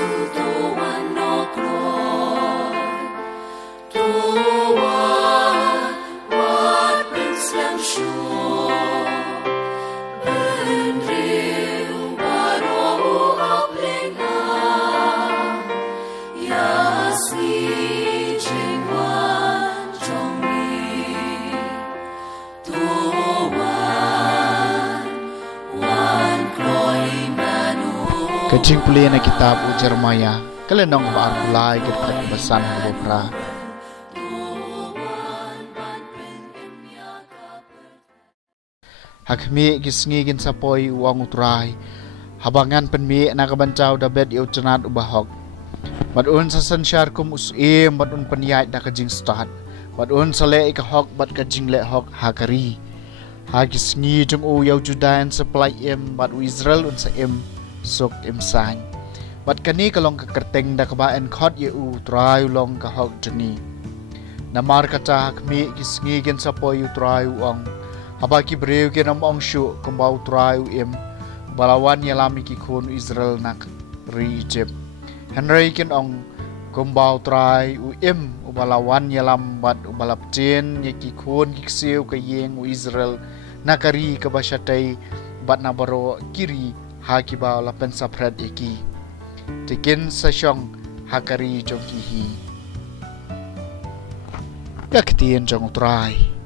Tuhan no glory, Tuhan wat pensiang syur, benriu baru aplena, yasni jengwan jongmi, Tuhan wan kloi manu. Kajing puli na kitab u Jeremia kalenong baar kulay kat basan bopra. Hakmi gisngi gin sapoy uang utray. Habangan penmi nakabancaw dabed iu cenat ubahok. Badun sa sansyar kum usim badun penyait da kajing start. Badun sale ikahok bad kajing lehok hakari. Hagisngi jung u yau judain supply im bad u Israel un sa im sok im sang. Bad kani kalong kekerteng da kabaen khot ye u tray long kahok jeni. Namar kaca hakmi gisngi gin sapoy utray uang. Habaki breu ke nam ong shu kumbau trai im balawan yalami ki kun Israel nak ri Egypt. Henry kin ong kumbau trai im balawan yalam bat balap jen ye ki kun kiksiu ke yeng Israel nakari ke bashatai bat nabaro kiri haki ba la pensapred eki. Tekin sasyong hakari jongkihi. Kaktien jong trai.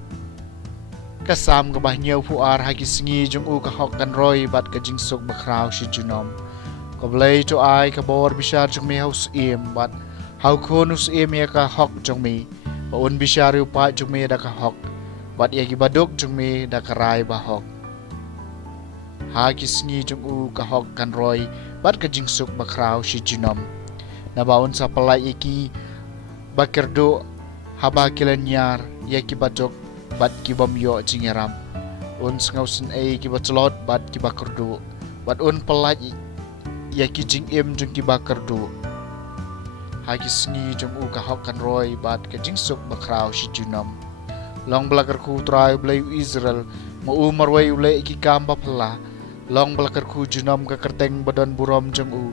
Kasam ke bahnyau puar hagi sengi jung u kahok kan roy bat ke jingsuk bakrau si junom. Kablay to ai kabor bishar jung mi haus im bat hau konus im ya kahok jung mi. Baun bishar yu pa jung mi da kahok bat ya gibaduk jung mi da karai bahok. Hagi sengi jung u kahok kan roy bat ke jingsuk bakrau si junom. Na baun sa palai iki bakirdo haba kilanyar ya gibaduk bat kibam yo jingeram un ngausen kibacelot bat kibakerdu bat un pelat ya ki jing im jung kibakerdu hagi sngi jung u kahok kan roy bat ke jingsuk bakrau si junam long blakar ku trai blai Israel mo umar wai ule ki kamba phala long blakar ku junam ka kerteng badan burom jung u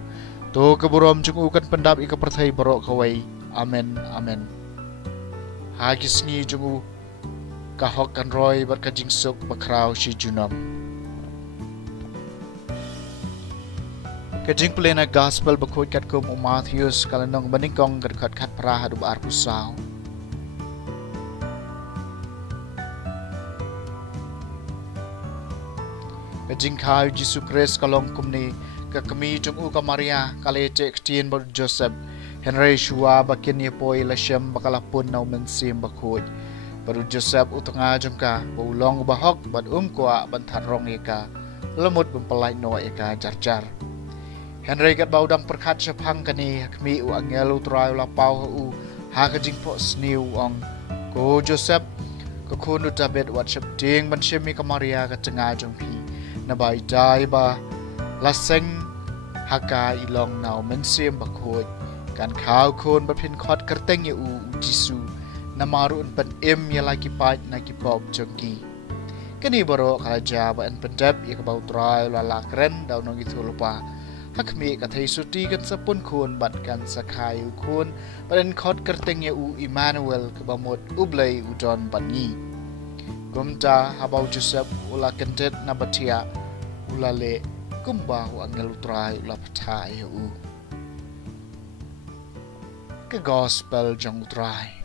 to ke burom jung u kan pendap ika perthai barok kawai amen amen hagi sngi jung u kahok kan roy bat ka jingsuk bakrau si junam. Kajing plena gospel bakut kat kum Matthews kalanong baningkong kat kat pra hadu bar pusaw. Kajing kau Yesus Kristus kalong kumni ka kami jung u ka Maria kalece ktien bad Joseph Henry Shua bakin ye poi lashem bakalapun nau mensim bakut. Baru Joseph utanga jengka baulong bahok bad kwa bantar rong eka lemut bempelai no eka jar-jar. Henry kat baudang perkat sepang kani hakmi u angel utrai lapau u ha kajing po sniu ong ko Joseph ko kunu tabet wat sep ding ban shemi ka Maria ka cenga jongpi na bai dai ba laseng haka ilong nau mensim bakut kan kau kun bapin khot kerteng ye u Jisu namaru pen im ya lagi pat na ki pop jongki kani baro kalaja ba en pendap ya ka bau trai la lakren daw nong itu lupa hakmi ka thai suti kan sapun kun bat kan sakai kun baden khot kerteng ya u Emmanuel ka bamot ublai udon bangi gumta habau Joseph ula kentet na batia ulale kumba wa angel trai ula patha ya u ke gospel jong trai